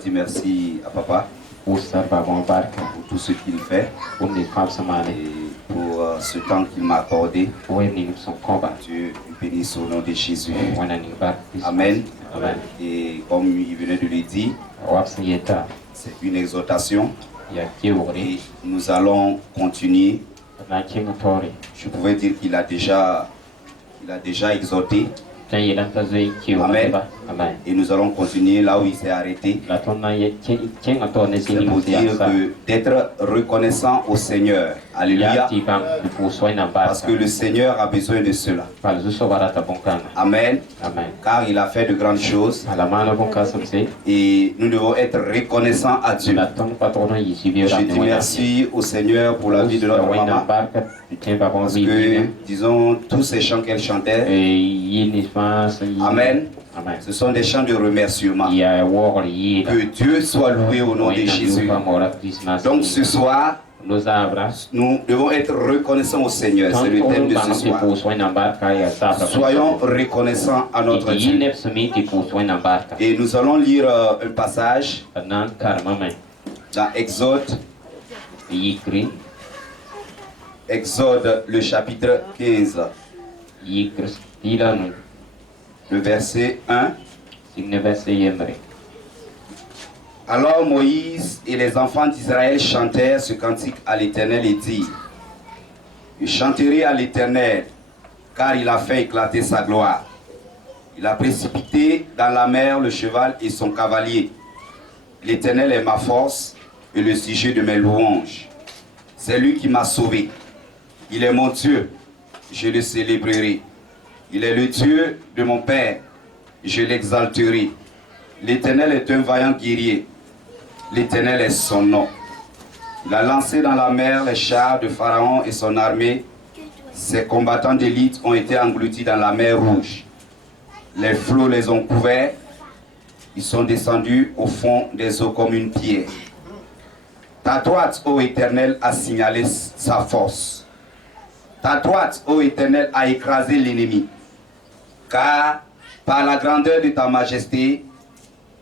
dire merci à papa pour tout ce qu'il fait et pour ce temps qu'il m'a accordé. Dieu bénisse au nom de Jésus. Amen. Et comme il venait de le dire, c'est une exhortation et nous allons continuer. Je pouvais dire qu'il a déjà exhorté. Amen. Et nous allons continuer là où il s'est arrêté. C'est pour dire que d'être reconnaissant au Seigneur. Alléluia. Parce que le Seigneur a besoin de cela. Amen. Car il a fait de grandes choses. Et nous devons être reconnaissants à Dieu. Je dis merci au Seigneur pour la vie de notre maman. Parce que, disons, tous ces chants qu'elle chantait, Amen. Ce sont des chants de remerciement. Que Dieu soit loué au nom de Jésus. Donc ce soir, nous devons être reconnaissants au Seigneur. C'est le thème de ce soir. Soyons reconnaissants à notre Dieu. Et nous allons lire un passage dans Exode. Exode, le chapitre 15. Le verset 1. Alors Moïse et les enfants d'Israël chantèrent ce cantique à l'Éternel et dirent: Je chanterai à l'Éternel, car il a fait éclater sa gloire. Il a précipité dans la mer le cheval et son cavalier. L'Éternel est ma force et le sujet de mes louanges. C'est lui qui m'a sauvé. Il est mon Dieu, je le célébrerai. Il est le Dieu de mon Père, je l'exalterai. L'Éternel est un vaillant guerrier. L'Éternel est son nom. Il a lancé dans la mer les chars de Pharaon et son armée. Ses combattants d'élite ont été engloutis dans la mer Rouge. Les flots les ont couverts. Ils sont descendus au fond des eaux comme une pierre. Ta droite, ô Éternel, a signalé sa force. Ta droite, ô Éternel, a écrasé l'ennemi. Car par la grandeur de ta majesté,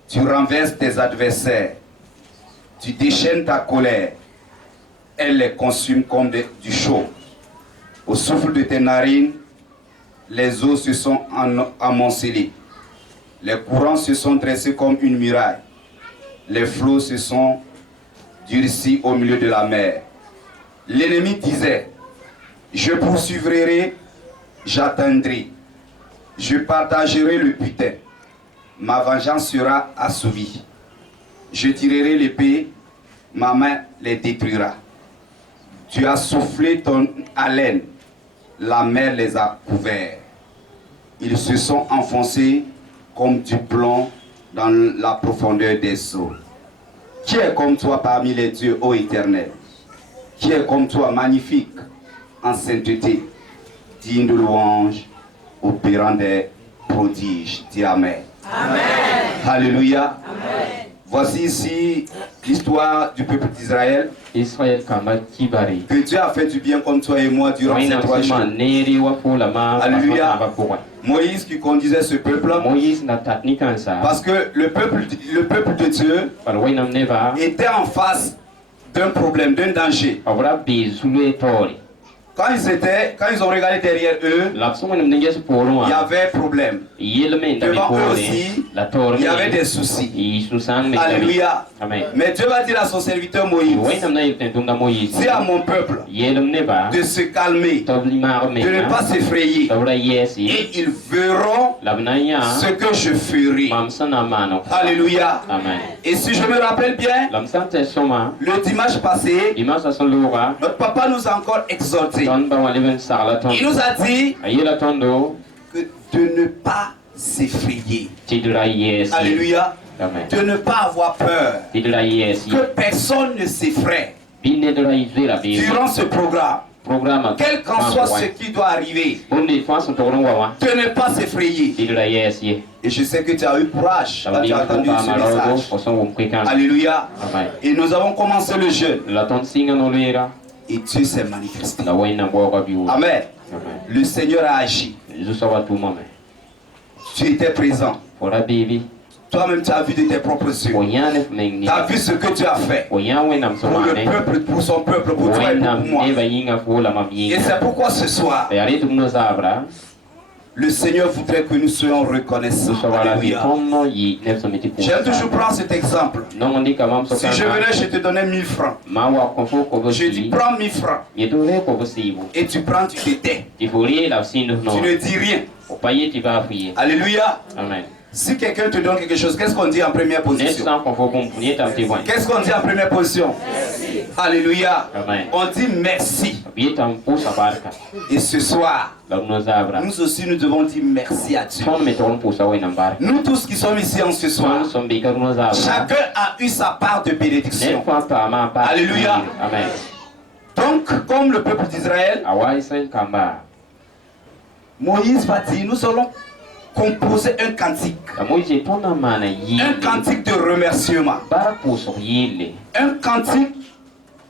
tu renverses tes adversaires. Tu déchaînes ta colère. Elle les consume comme du chaud. Au souffle de tes narines, les eaux se sont amoncelées. Les courants se sont dressés comme une muraille. Les flots se sont durcis au milieu de la mer. L'ennemi disait: Je poursuivrai, j'atteindrai. Je partagerai le butin. Ma vengeance sera assouvie. Je tirerai l'épée, ma main les détruira. Tu as soufflé ton haleine, la mer les a couverts. Ils se sont enfoncés comme du plomb dans la profondeur des eaux. Qui est comme toi parmi les dieux, ô Éternel? Qui est comme toi, magnifique en sainteté, digne de louange, opérant des prodiges? Dis Amen. Amen. Alléluia. Amen. Voici ici l'histoire du peuple d'Israël. Que Dieu a fait du bien comme toi et moi durant ces 3 jours. Alléluia. Moïse qui conduisait ce peuple. Parce que le peuple de Dieu était en face d'un problème, d'un danger. Quand ils ont regardé derrière eux, il y avait problème. Devant eux aussi, il y avait des soucis. Alléluia. Mais Dieu va dire à son serviteur Moïse: dis à mon peuple de se calmer, de ne pas s'effrayer, et ils verront ce que je ferai. Alléluia. Et si je me rappelle bien, le dimanche passé, notre papa nous a encore exhorté. Il nous a dit que de ne pas s'effrayer. Alléluia. De ne pas avoir peur. Que personne ne s'effraie durant ce programme. Quel qu'en soit ce qui doit arriver, de ne pas s'effrayer. Et je sais que tu as eu courage quand tu as entendu ce message. Alléluia. Et nous avons commencé le jeûne. Et Dieu s'est manifesté. Amen. Le Seigneur a agi. Tu étais présent. Toi-même, tu as vu de tes propres yeux. Tu as vu ce que tu as fait pour le peuple, pour son peuple, pour toi et pour moi. Et c'est pourquoi ce soir, le Seigneur voudrait que nous soyons reconnaissants. Alléluia. J'aime toujours prendre cet exemple. Si je venais, je te donnais 1000 francs. Je dis, prends 1000 francs. Et tu prends, tu te tais. Tu ne dis rien. Alléluia. Amen. Si quelqu'un te donne quelque chose, qu'est-ce qu'on dit en première position? Qu'est-ce qu'on dit en première position? Merci. Alléluia. Amen. On dit merci. Et ce soir, nous aussi nous devons dire merci à Dieu. Nous tous qui sommes ici en ce soir, chacun a eu sa part de bénédiction. Alléluia. Amen. Donc, comme le peuple d'Israël, Moïse va dire, nous allons composer un cantique. Un cantique de remerciement. Un cantique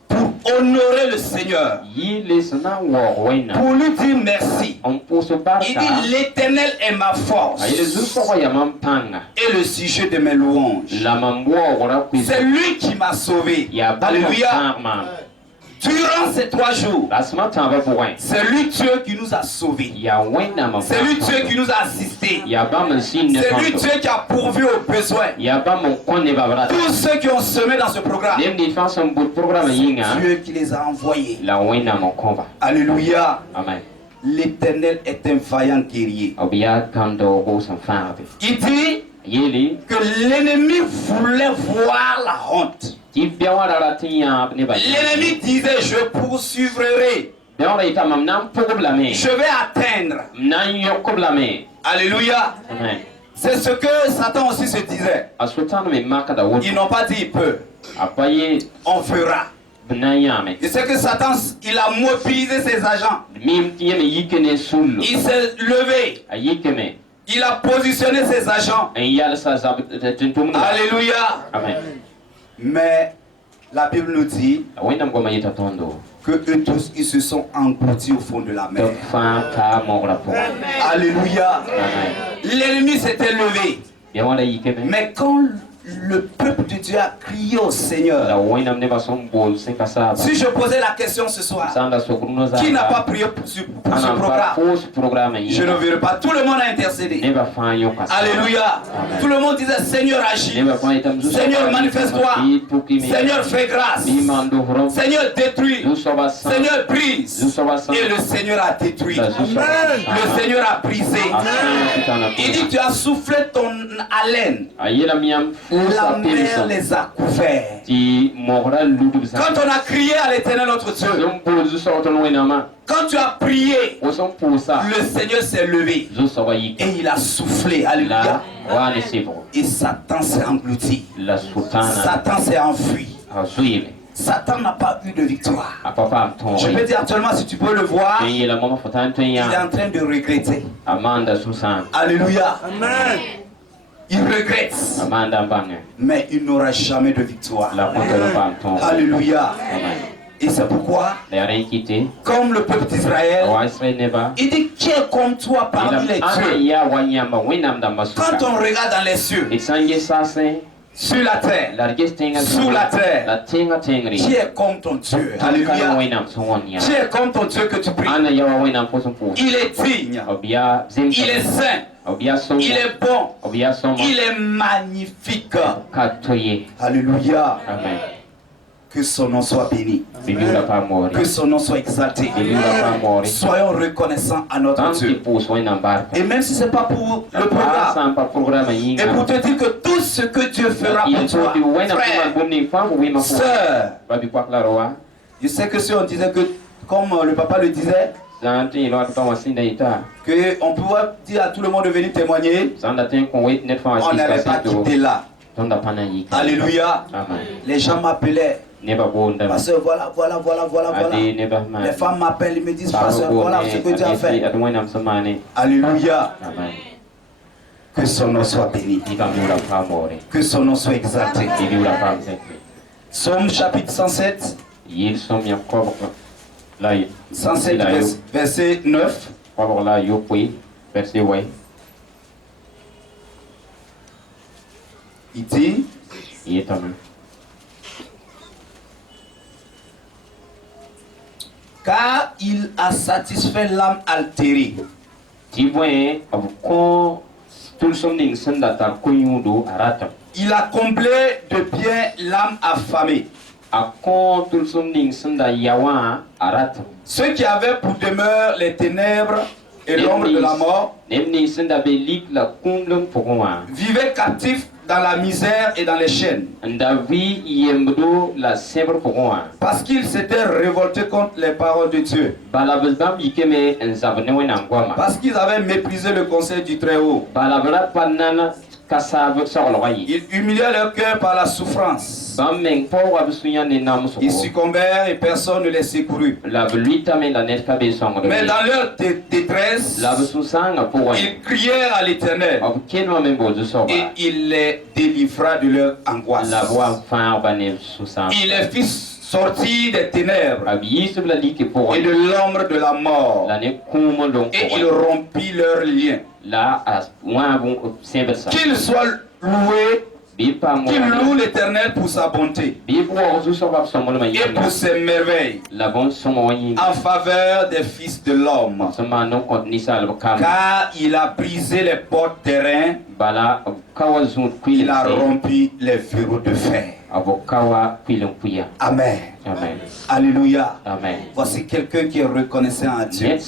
pour honorer le Seigneur. Pour lui dire merci. Il dit, l'Éternel est ma force et le sujet de mes louanges. C'est lui qui m'a sauvé. Alléluia. Durant ces 3 jours, c'est lui Dieu qui nous a sauvés. C'est lui Dieu qui nous a assistés. C'est lui Dieu qui a pourvu aux besoins. Tous ceux qui ont semé dans ce programme, c'est Dieu qui les a envoyés. Alléluia. L'Éternel est un vaillant guerrier. Il dit que l'ennemi voulait voir la honte. L'ennemi disait, je poursuivrai. Je vais atteindre. Alléluia. C'est ce que Satan aussi se disait. Ils n'ont pas dit il peut. On fera. Et c'est que Satan, il a mobilisé ses agents. Il s'est levé. Il a positionné ses agents. Alléluia. Mais la Bible nous dit que eux tous, ils se sont engloutis au fond de la mer. Alléluia. L'ennemi s'était levé. Mais quand le peuple de Dieu a crié au Seigneur, si je posais la question ce soir, qui n'a pas prié pour ce programme? Je ne verrai pas. Tout le monde a intercédé. Alléluia. Tout le monde disait, Seigneur agis. Seigneur manifeste-toi. Seigneur fais grâce. Seigneur détruis. Seigneur brise. Et le Seigneur a détruit. Le Seigneur a brisé. Il dit, tu as soufflé ton haleine. La mer les a couverts. Quand on a crié à l'Éternel notre Dieu, quand tu as prié, le Seigneur s'est levé et il a soufflé. Alléluia. Et Satan s'est englouti. Satan s'est enfui. Satan n'a pas eu de victoire. Je peux dire actuellement, si tu peux le voir, il est en train de regretter. Alléluia. Amen. Il regrette, mais il n'aura jamais de victoire. Alléluia. Et c'est pourquoi, comme le peuple d'Israël, il dit, qui est comme toi parmi les dieux? Quand on regarde dans les cieux, sur la terre, sous la terre, qui est comme ton Dieu? Alléluia. Qui est comme ton Dieu que tu pries? Il est digne, il est saint, il est bon, il est magnifique. Alléluia. Que son nom soit béni. Que son nom soit exalté. Soyons reconnaissants à notre Dieu. Et même si ce n'est pas pour le programme, et pour te dire que tout ce que Dieu fera pour toi, frère, sœur, je sais que si on disait que, comme le papa le disait, qu'on pouvait dire à tout le monde de venir témoigner, on n'allait pas quitter là. Alléluia. Les gens m'appelaient. Pasteur, voilà. Les femmes m'appellent, ils me disent, pasteur, voilà ce que Dieu a fait. Alléluia. Que son nom soit béni. Que son nom soit exalté. Psaume chapitre 107. 107 verset 9. Il dit, car il a satisfait l'âme altérée. Il a comblé de bien l'âme affamée. Ceux qui avaient pour demeure les ténèbres et l'ombre de la mort vivaient captifs dans la misère et dans les chaînes. Parce qu'ils s'étaient révoltés contre les paroles de Dieu. Parce qu'ils avaient méprisé le conseil du Très-Haut. Ils humiliaient leur cœur par la souffrance. Ils succombèrent et personne ne les secourut. Mais dans leur détresse, ils crièrent à l'Éternel et il les délivra de leur angoisse. Il les fit sortir des ténèbres et de l'ombre de la mort, et il rompit leurs liens. Qu'il soit loué, qu'il loue l'Éternel pour sa bonté et pour ses merveilles en faveur des fils de l'homme, car il a brisé les portes des reins, il a rompu les verrous de fer. Amen. Amen. Alléluia. Amen. Voici quelqu'un qui est reconnaissant à Dieu.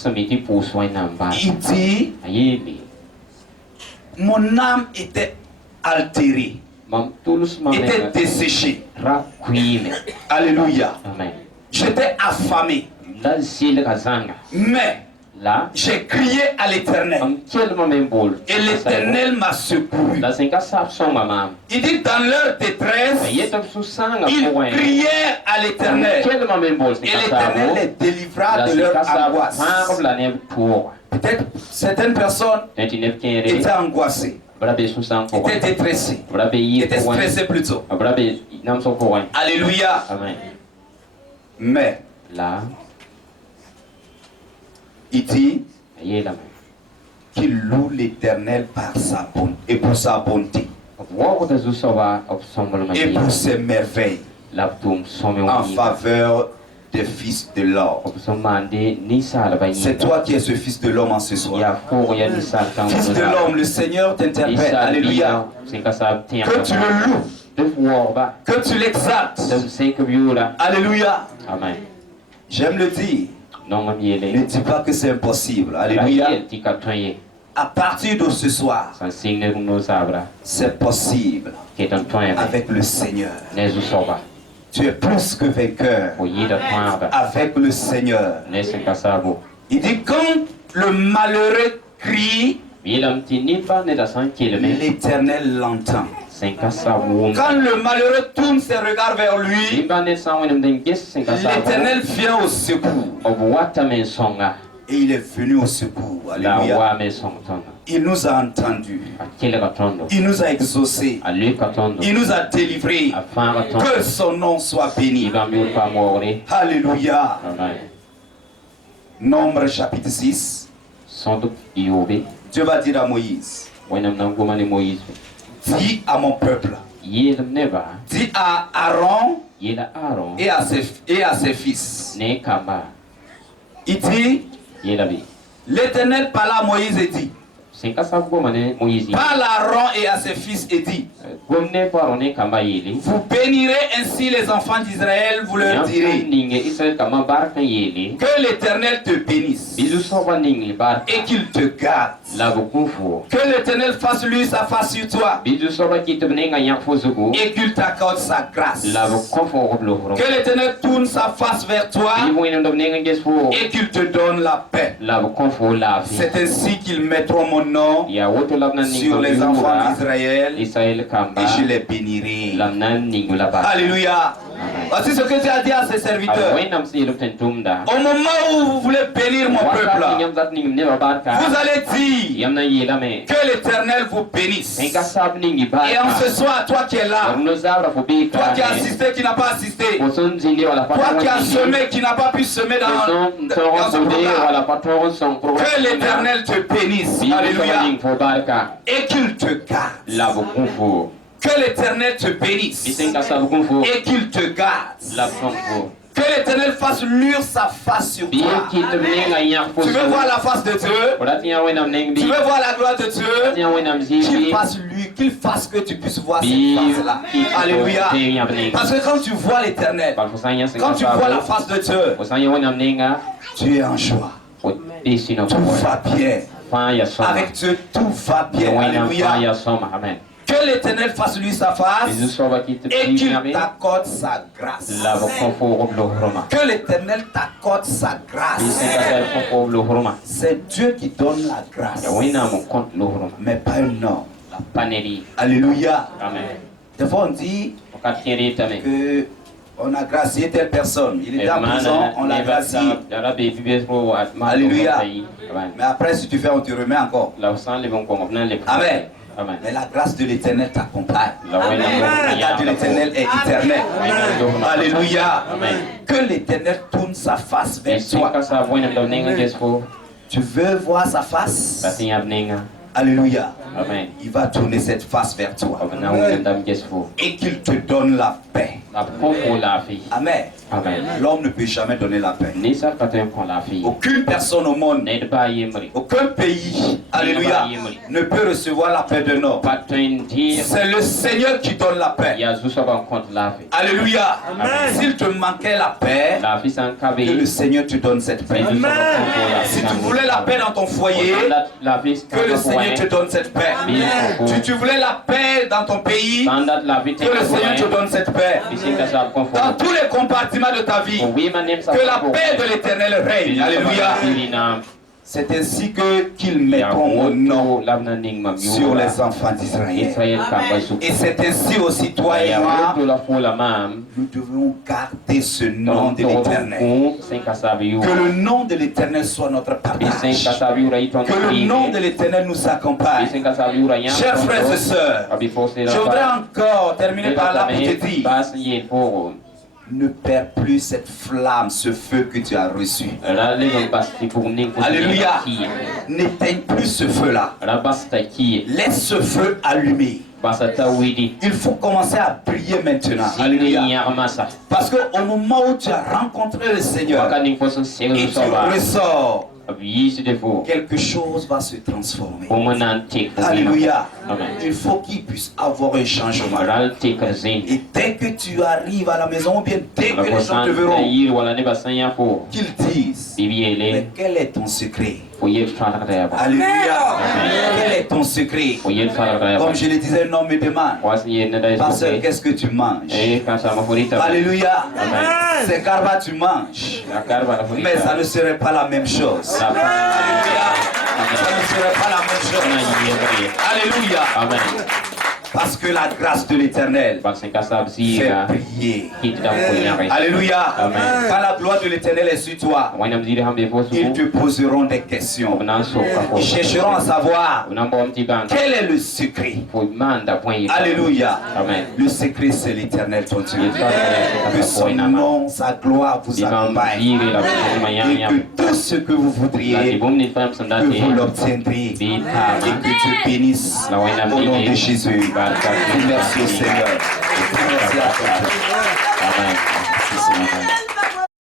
Il dit, mon âme était altérée, était desséchée. Alléluia. Amen. J'étais affamé, mais j'ai crié à l'Éternel et l'Éternel m'a secouru. Il dit, dans leur détresse, ils crièrent à l'Éternel et l'Éternel les délivra de leur angoisse. Peut-être certaines personnes étaient angoissées, étaient détressées, étaient stressées plutôt. Alléluia. Mais il dit qu'il loue l'Éternel par sa bonté et pour sa bonté et pour ses merveilles en faveur des fils de l'homme. C'est toi qui es ce fils de l'homme en ce soir. Fils de l'homme, le Seigneur t'interpelle. Alléluia. Que tu le loues, que tu l'exaltes. Alléluia. Amen. J'aime le dire. Ne dis pas que c'est impossible. Alléluia. À partir de ce soir, c'est possible avec le Seigneur. Tu es plus que vainqueur avec le Seigneur. Il dit, quand le malheureux crie, l'Éternel l'entend. Quand le malheureux tourne ses regards vers lui, l'Éternel vient au secours. Et il est venu au secours. Alléluia. Il nous a entendus. Il nous a exaucés. Il nous a délivrés. Que son nom soit béni. Alléluia. Nombre chapitre 6. Dieu va dire à Moïse, dis à mon peuple, dis à Aaron et à ses fils. Il dit, l'Éternel parla à Moïse et dit, parle à Aaron et à ses fils et dit, vous bénirez ainsi les enfants d'Israël, vous leur direz, que l'Éternel te bénisse et qu'il te garde. Que l'Éternel fasse lui sa face sur toi et qu'il t'accorde sa grâce. Que l'Éternel tourne sa face vers toi et qu'il te donne la paix. C'est ainsi qu'ils mettront mon nom sur les enfants d'Israël et je les bénirai. Alléluia. Voici ce que Dieu a dit à ses serviteurs. Au moment où vous voulez bénir mon peuple, vous allez dire que l'Éternel vous bénisse. Et en ce soir, toi qui es là, toi qui as assisté, qui n'as pas assisté, toi qui as semé, qui n'a pas pu semer dans ce programme, que l'Éternel te bénisse. Alléluia. Et qu'il te garde. Que l'Éternel te bénisse et qu'il te garde. Que l'Éternel fasse luire sa face sur toi. Tu veux voir la face de Dieu? Tu veux voir la gloire de Dieu? Qu'il fasse que tu puisses voir cette face-là. Alléluia. Parce que quand tu vois l'Éternel, quand tu vois la face de Dieu, tu es en joie. Tout va bien. Avec Dieu, tout va bien. Alléluia. Que l'Éternel fasse lui sa face et qu'il t'accorde sa grâce. Que l'Éternel t'accorde sa grâce. C'est Dieu qui donne la grâce, mais pas un homme. Alléluia. Des fois on dit que on a gracié telle personne. Il était en prison, on l'a gracié. Alléluia. Mais après, si tu fais, on te remet encore. Amen. Mais la grâce de l'Éternel t'accompagne. La grâce de l'Éternel est éternelle. Alléluia. Que l'Éternel tourne sa face vers toi. Tu veux voir sa face? Alléluia. Il va tourner cette face vers toi. Et qu'il te donne la paix. Amen. L'homme ne peut jamais donner la paix. Aucune personne au monde, aucun pays, alléluia, ne peut recevoir la paix d'un homme. C'est le Seigneur qui donne la paix. Alléluia. S'il te manquait la paix, que le Seigneur te donne cette paix. Si tu voulais la paix dans ton foyer, que le Seigneur te donne cette paix. Si tu voulais la paix dans ton pays, que le Seigneur te donne cette paix. Dans tous les compartiments de ta vie, que la paix de l'Éternel règne. Alléluia. C'est ainsi qu'ils mettront mon nom sur les enfants d'Israël. Et c'est ainsi aussi toi et moi, nous devons garder ce nom de l'Éternel. Que le nom de l'Éternel soit notre partage. Que le nom de l'Éternel nous accompagne. Chers frères et sœurs, je voudrais encore terminer par là pour te dire: ne perds plus cette flamme, ce feu que tu as reçu. Alléluia. N'éteigne plus ce feu-là. Laisse ce feu allumé. Il faut commencer à briller maintenant. Alléluia. Parce qu'au moment où tu as rencontré le Seigneur et tu ressors, quelque chose va se transformer. Alléluia. Il faut qu'il puisse avoir un changement. Et dès que tu arrives à la maison, ou bien dès que les gens te verront, qu'ils disent: mais quel est ton secret? Alléluia. Quel est ton secret? Comme je le disais, un homme me demande: pasteur, qu'est-ce que tu manges? Alléluia. C'est carva tu manges, mais ça ne serait pas la même chose. Alléluia. Ça ne serait pas la même chose. Alléluia. Parce que la grâce de l'Éternel fait prier. Alléluia. Quand la gloire de l'Éternel est sur toi, ils te poseront des questions. Ils chercheront à savoir quel est le secret. Alléluia. Le secret, c'est l'Éternel ton Dieu. Que son nom, sa gloire vous accompagne. Et que tout ce que vous voudriez, que vous l'obtiendrez. Et que Dieu bénisse au nom de Jésus. Merci au Seigneur. Merci à toi. Amen.